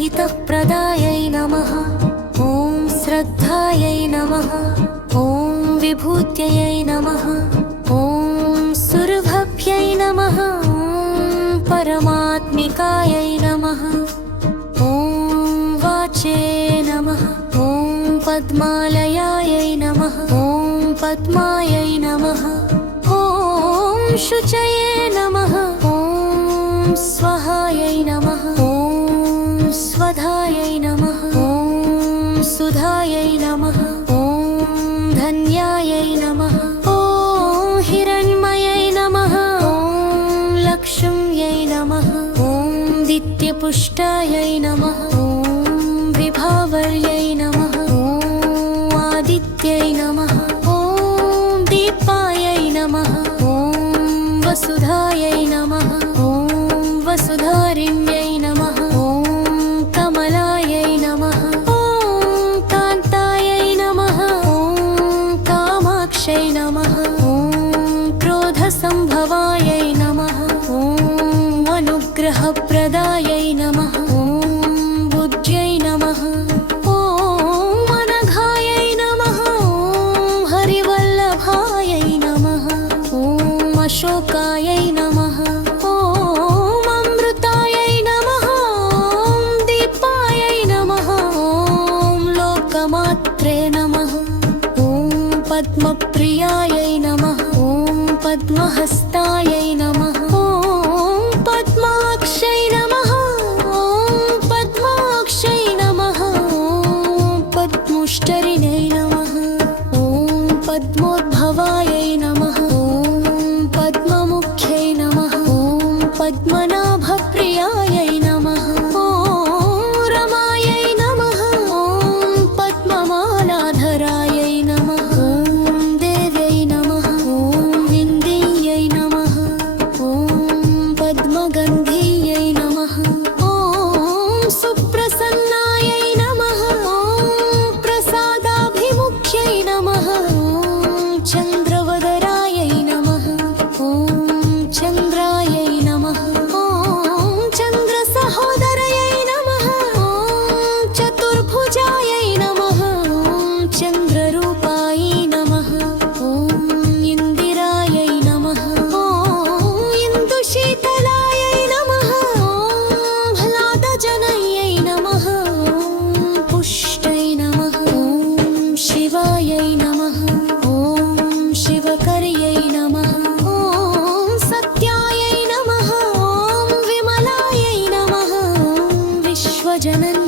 हितप्रदायै नमः। ॐ श्रद्धायै नमः। ॐ विभूत्यै नमः। ॐ सुरभभ्यै नमः। ॐ परमात्मिकायै नमः। ॐ वाचे नमः। ॐ पद्मालयायै नमः। ॐ पद्मायै नमः। ॐ शुचये नमः। ॐ स्वाहायै नमः। ॐ स्वधायै नमः। ॐ सुधायै नमः। ॐ धन्यायै नमः। ॐ हिरण्मयै नमः। ॐ लक्ष्म्यै नमः। ॐ दित्यपुष्टायै नमः। ॐ विभावर्यै नमः। ॐ आदित्यै नमः। ॐ दीपायै नमः। ॐ वसुधायै नमः। ॐ वसुधारिण्यै नमः। ॐ कमलायै नमः। ॐ कान्तायै नमः। ॐ कामाक्षै नमः। ॐ क्रोधसम्भवायै नमः। ॐ अनुग्रहप्रदायै नमः। ॐ बुद्ध्यै नमः। ॐ अनघायै नमः। ॐ हरिवल्लभायै नमः। ॐ अशोकायै नमः। ॐ अमृतायै नमः। ॐ दीपायै नमः। ॐ लोकमात्रे नमः। ॐ पद्मप्रियायै नमः। ॐ पद्महस्तायै नमः। ॐ पद्माक्षै नमः। ॐ पद्माक्षै नमः। ॐ पद्मुष्टरिणै नमः। ॐ पद्मोद्भवायै नमः। ॐ पद्ममुख्यै नमः। ॐ पद्मनाभप्रियायै नमः। ॐ रमायै नमः। ॐ पद्ममालाधरायै नमः। ॐ देव्यै नमः। ॐ विन्द्यै नमः। ॐ पद्मगन्धियै नमः। ॐ सुप्रसन्नायै नमः। ॐ प्रसादाभिमुख्यै नमः। ॐ चन्द्रवदरायै नमः। ॐ चन्द्रायै नमः। ॐ चन्द्रसहोदरयै नमः। ॐ चतुर्भुजायै नमः। ॐ चन्द्ररूपायै नमः। ॐ इन्दिरायै नमः। ॐ इन्दुशीतलायै नमः। ॐ ह्लादजनयै नमः। ॐ पुष्टै नमः। ॐ शिवायै नमः। ॐ शिवकर्यै नमः। ॐ सत्यायै नमः। ॐ विमलायै नमः। ॐ विश्वजनन्यै